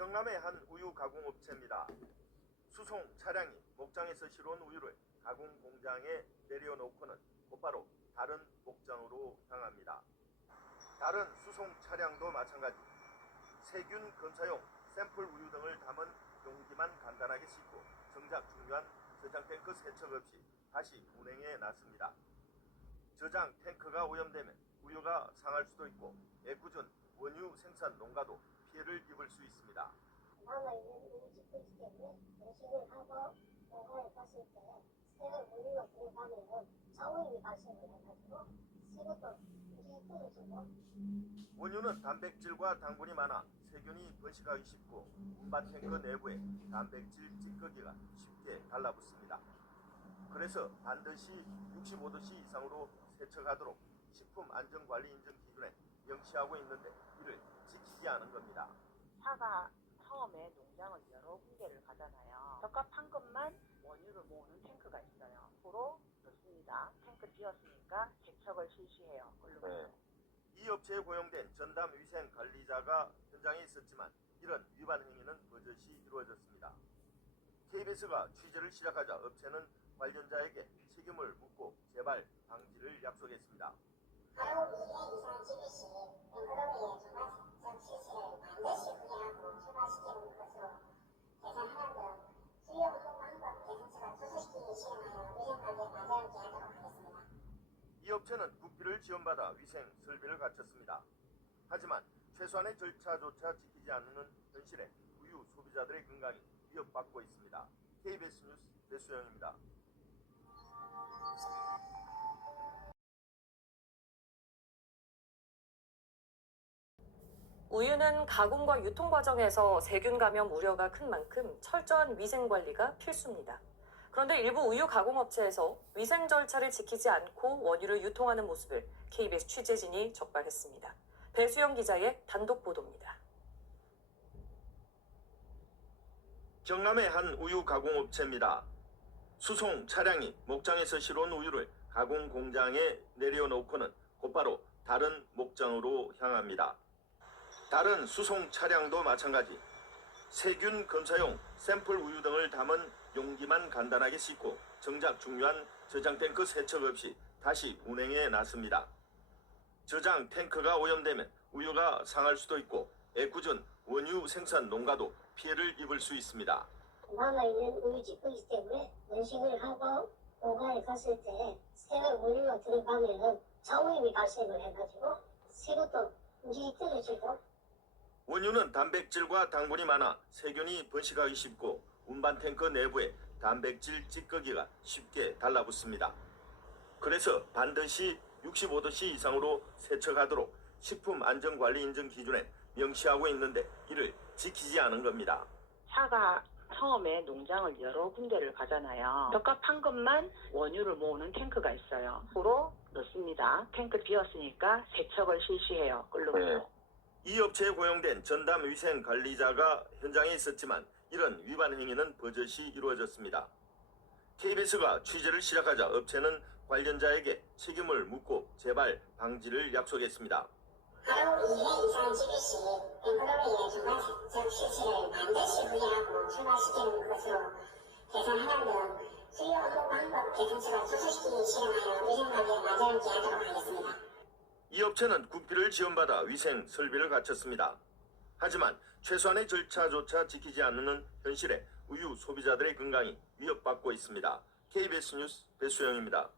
경남의 한 우유 가공업체입니다. 수송 차량이 목장에서 실어온 우유를 가공 공장에 내려놓고는 곧바로 다른 목장으로 향합니다. 다른 수송 차량도 마찬가지. 세균 검사용 샘플 우유 등을 담은 용기만 간단하게 싣고 정작 중요한 저장 탱크 세척 없이 다시 운행에 나섭니다. 저장 탱크가 오염되면 우유가 상할 수도 있고 애꿎은 원유 생산 농가도 피해를 입을 수 있습니다. 남아 있는 우유 짓고 있기 때문에 음식을 하고 농가에 갔을 때 새로 우유가 들어가면 저오염이 발생을 해가지고 새것도 음식이 떨어지고. 원유는 단백질과 당분이 많아 세균이 번식하기 쉽고 운반 탱크 내부에 단백질 찌꺼기가 쉽게 달라붙습니다. 그래서 반드시 65도씨 이상으로 세척하도록 식품안전관리인증 기준에 명시하고 있는데 이를 지키지 않은 겁니다. 차가 처음에 농장을 여러 군데를 가잖아요. 적합한 것만 원유를 모으는 탱크가 있어요. 앞으로 넣습니다. 탱크 비었으니까 세척을 실시해요. 이 업체에 고용된 전담 위생 관리자가 현장에 있었지만 이런 위반 행위는 버젓이 이루어졌습니다. KBS가 취재를 시작하자 업체는 관련자에게 책임을 묻고 재발 방지를 약속했습니다. 바로 2회 이상 GBC 앵커럼의 정말 실시를 반드시 후회하고 출발시키는 것으로 계산하는 등 수요 운동 방법 개선책을 투수시키기 실행하여 위생관리에 만전하게 하도록 하겠습니다. 이 업체는 국비를 지원받아 위생 설비를 갖췄습니다. 하지만 최소한의 절차조차 지키지 않는 현실에 우유 소비자들의 건강이 위협받고 있습니다. KBS 뉴스 배수영입니다. 우유는 가공과 유통 과정에서 세균 감염 우려가 큰 만큼 철저한 위생 관리가 필수입니다. 그런데 일부 우유 가공업체에서 위생 절차를 지키지 않고 원유를 유통하는 모습을 KBS 취재진이 적발했습니다. 배수영 기자의 단독 보도입니다. 경남의 한 우유 가공업체입니다. 수송 차량이 목장에서 실어온 우유를 가공 공장에 내려놓고는 곧바로 다른 목장으로 향합니다. 다른 수송 차량도 마찬가지. 세균 검사용 샘플 우유 등을 담은 용기만 간단하게 싣고 정작 중요한 저장 탱크 세척 없이 다시 운행에 나섭니다. 저장 탱크가 오염되면 우유가 상할 수도 있고 애꿎은 원유 생산 농가도 피해를 입을 수 있습니다. 남아 있는 우유 짓고 있기 때문에 음식을 하고 농가에 갔을 때 새로 우유가 들어가면 저오염이 발생을 해가지고 새것도 음식이 떨어지고. 원유는 단백질과 당분이 많아 세균이 번식하기 쉽고 운반 탱크 내부에 단백질 찌꺼기가 쉽게 달라붙습니다. 그래서 반드시 65도씨 이상으로 세척하도록 식품안전관리인증 기준에 명시하고 있는데 이를 지키지 않은 겁니다. 차가 처음에 농장을 여러 군데를 가잖아요. 적합한 것만 원유를 모으는 탱크가 있어요. 앞으로 넣습니다. 탱크 비었으니까 세척을 실시해요. 이 업체에 고용된 전담 위생 관리자가 현장에 있었지만 이런 위반 행위는 버젓이 이루어졌습니다. KBS가 취재를 시작하자 업체는 관련자에게 책임을 묻고 재발 방지를 약속했습니다. 바로 2회 이상 GBC 앵커럼의 정말 실시를 반드시 후회하고 출발시키는 것으로 계산하는 등 수요 운동 방법 개선책을 투수시키기 실행하여 위생관리에 만전하게 하도록 하겠습니다. 이 업체는 국비를 지원받아 위생 설비를 갖췄습니다. 하지만 최소한의 절차조차 지키지 않는 현실에 우유 소비자들의 건강이 위협받고 있습니다. KBS 뉴스 배수영입니다.